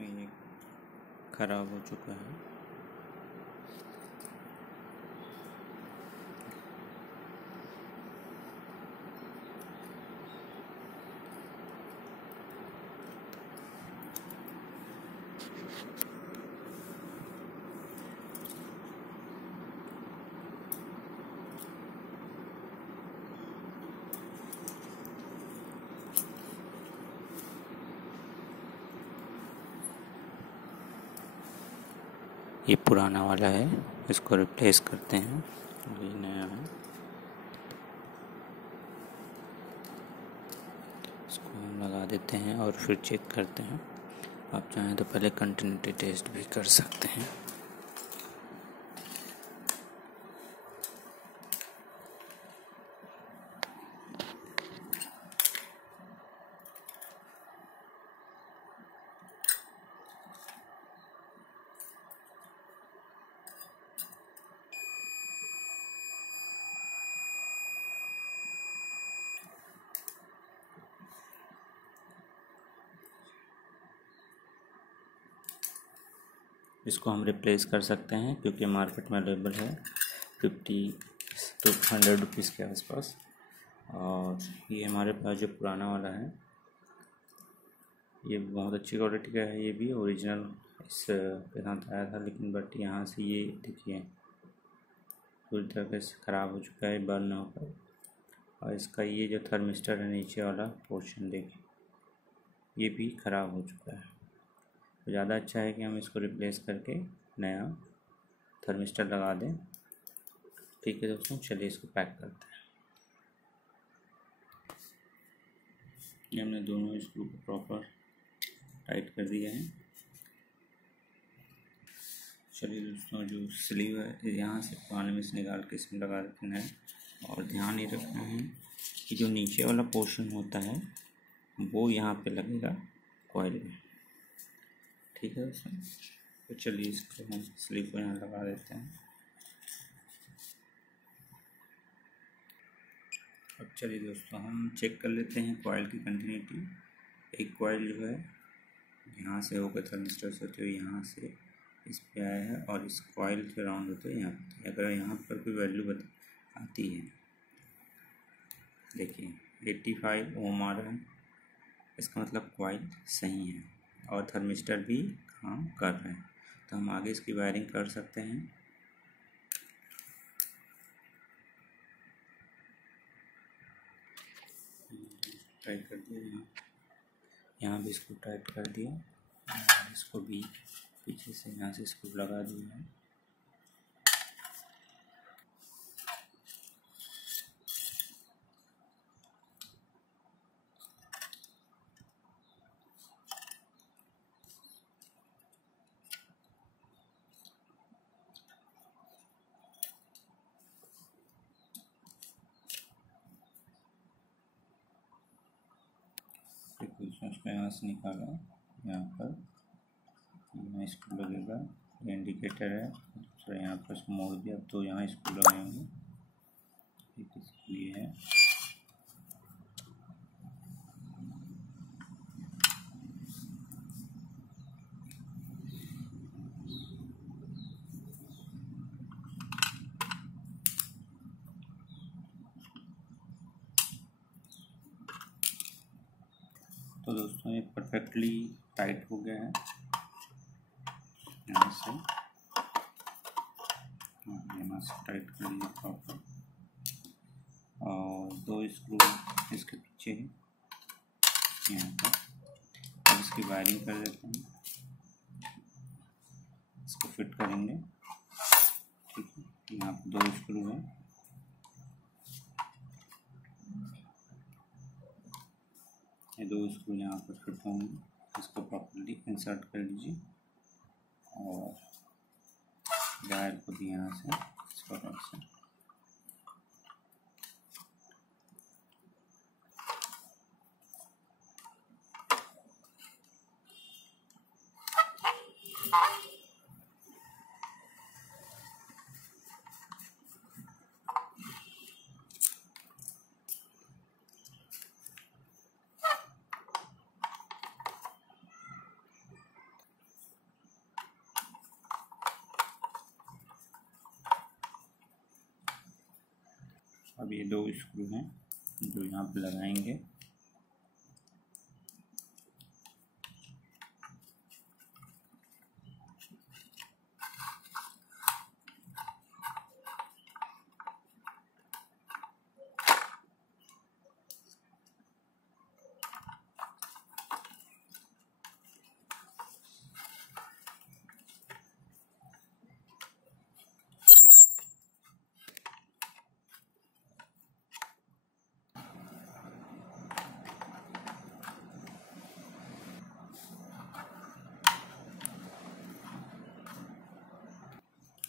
इसमें ये खराब हो चुका है। ये पुराना वाला है, इसको रिप्लेस करते हैं। ये नया है, इसको हम लगा देते हैं और फिर चेक करते हैं। आप चाहें तो पहले कंटिन्यूटी टेस्ट भी कर सकते हैं। इसको हम रिप्लेस कर सकते हैं क्योंकि मार्केट में अवेलेबल है 50 to 100 रुपीज़ के आसपास। और ये हमारे पास जो पुराना वाला है ये बहुत अच्छी क्वालिटी का है। ये भी ओरिजिनल इस के साथ आया था, लेकिन बट यहाँ से ये देखिए पूरी तरह से ख़राब हो चुका है बर्न होकर। और इसका ये जो थर्मिस्टर है नीचे वाला पोर्शन देखिए ये भी ख़राब हो चुका है। तो ज़्यादा अच्छा है कि हम इसको रिप्लेस करके नया थर्मिस्टर लगा दें। ठीक है दोस्तों, चलिए इसको पैक करते हैं। ये हमने दोनों स्क्रू को प्रॉपर टाइट कर दिया है। चलिए दोस्तों, जो स्लीव है यहाँ से पुराने में से निकाल के इसमें लगा देना है। और ध्यान ये रखना है कि जो नीचे वाला पोर्शन होता है वो यहाँ पे लगेगा कॉइल में। ठीक है दोस्तों, तो चलिए इसको हम स्लीव को यहाँ लगा देते हैं। अब चलिए दोस्तों, हम चेक कर लेते हैं कॉइल की कंटिन्यूटी। एक कॉइल जो है यहाँ से होकर थर्मिस्टर से होते हुए यहाँ से इस पे आया है, और इस कॉइल के राउंड होते हुए यहाँ पे। अगर यहाँ पर कोई वैल्यू आती है, देखिए 85 ओम आ रहा है, इसका मतलब कॉइल सही है और थर्मिस्टर भी काम कर रहे हैं। तो हम आगे इसकी वायरिंग कर सकते हैं। टाइट कर दिया, यहाँ भी इसको टाइट कर दिया, और इसको भी पीछे से यहाँ से इसको लगा दिया है। इसको यहाँ से निकाला, यहाँ पर यहाँ स्क्रू लगेगा, ये इंडिकेटर है। दूसरा यहाँ पर इसको मोड़ दिया, तो यहाँ स्क्रू लगाएंगे। एक स्क्रू ये है, तो दोस्तों ये परफेक्टली टाइट हो गया है। यहाँ से टाइट कर लिया प्रॉपर, और दो स्क्रू इसके पीछे है यहाँ पर। अब इसकी वायरिंग कर देते हैं, इसको फिट करेंगे। ठीक है, यहाँ पर दो स्क्रू है, ये दो स्क्रू यहाँ पर फिट होंगे। इसको प्रॉपर्ली इंसर्ट कर लीजिए, और वायर को भी यहाँ से इस प्रकार से अब ये 2 स्क्रू हैं जो यहाँ पे लगाएंगे।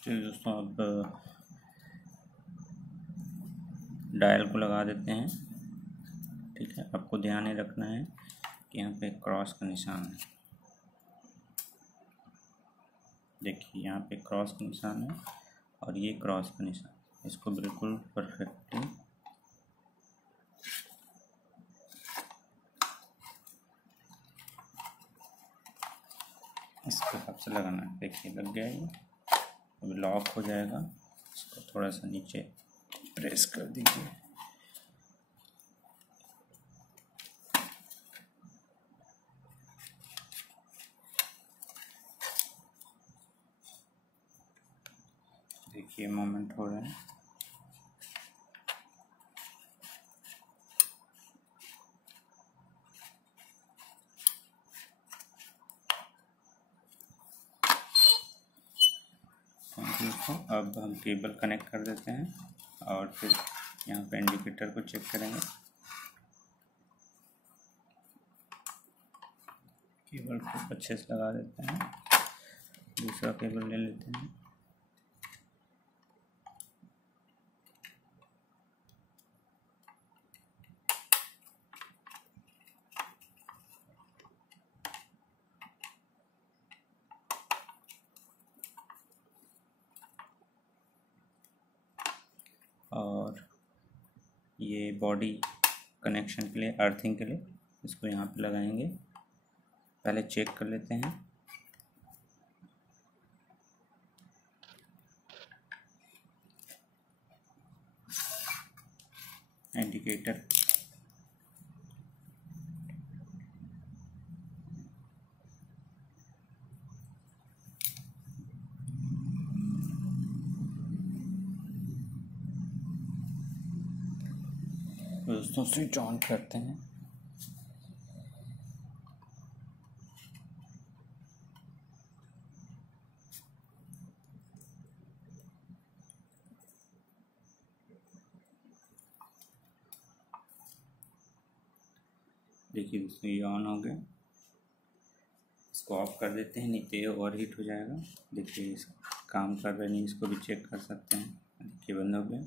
चलिए दोस्तों, अब डायल को लगा देते हैं। ठीक है, आपको ध्यान में रखना है कि यहाँ पे क्रॉस का निशान है। देखिए यहाँ पे क्रॉस का निशान है और ये क्रॉस का निशान, इसको बिल्कुल परफेक्टली इस हिसाब से लगाना है। देखिए लग गया ये, अब लॉक हो जाएगा। इसको थोड़ा सा नीचे प्रेस कर दीजिए। देखिए मोमेंट हो रहा है। दोस्तों अब हम केबल कनेक्ट कर देते हैं और फिर यहाँ पे इंडिकेटर को चेक करेंगे। केबल को अच्छे से लगा देते हैं, दूसरा केबल ले लेते हैं। और ये बॉडी कनेक्शन के लिए, अर्थिंग के लिए इसको यहाँ पे लगाएंगे। पहले चेक कर लेते हैं। इंडिकेटर दोस्तों स्विच ऑन करते हैं। देखिए दोस्तों ये ऑन हो गया। इसको ऑफ कर देते हैं, नहीं तो ये ओवर हीट हो जाएगा। देखिए इस काम कर रहे नहीं, इसको भी चेक कर सकते हैं। देखिए बंद हो गया।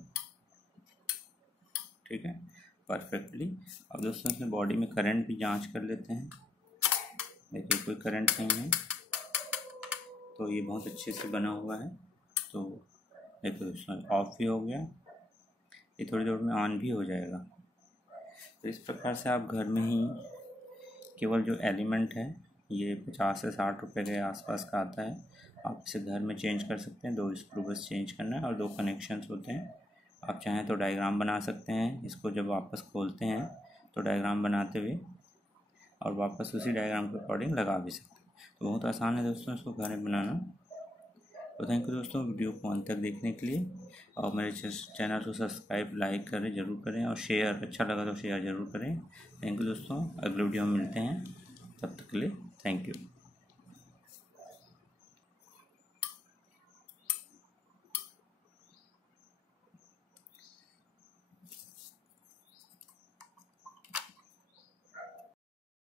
ठीक है, परफेक्टली। अब दोस्तों इसमें बॉडी में करंट भी जांच कर लेते हैं। देखिए कोई करंट नहीं है, तो ये बहुत अच्छे से बना हुआ है। तो देखो दोस्तों ऑफ भी हो गया, ये थोड़ी देर में ऑन भी हो जाएगा। तो इस प्रकार से आप घर में ही केवल जो एलिमेंट है, ये 50 से 60 रुपये के आसपास का आता है, आप इसे घर में चेंज कर सकते हैं। 2 स्क्रू बस चेंज करना है और 2 कनेक्शंस होते हैं। आप चाहें तो डायग्राम बना सकते हैं। इसको जब वापस खोलते हैं तो डायग्राम बनाते हुए और वापस उसी डायग्राम के अकॉर्डिंग लगा भी सकते हैं। तो बहुत आसान है दोस्तों इसको घर में बनाना। तो थैंक यू दोस्तों वीडियो को अंत तक देखने के लिए, और मेरे चैनल को सब्सक्राइब लाइक करें, ज़रूर करें, और शेयर, अच्छा लगा तो शेयर ज़रूर करें। थैंक यू दोस्तों, अगले वीडियो में मिलते हैं, तब तक के लिए थैंक यू।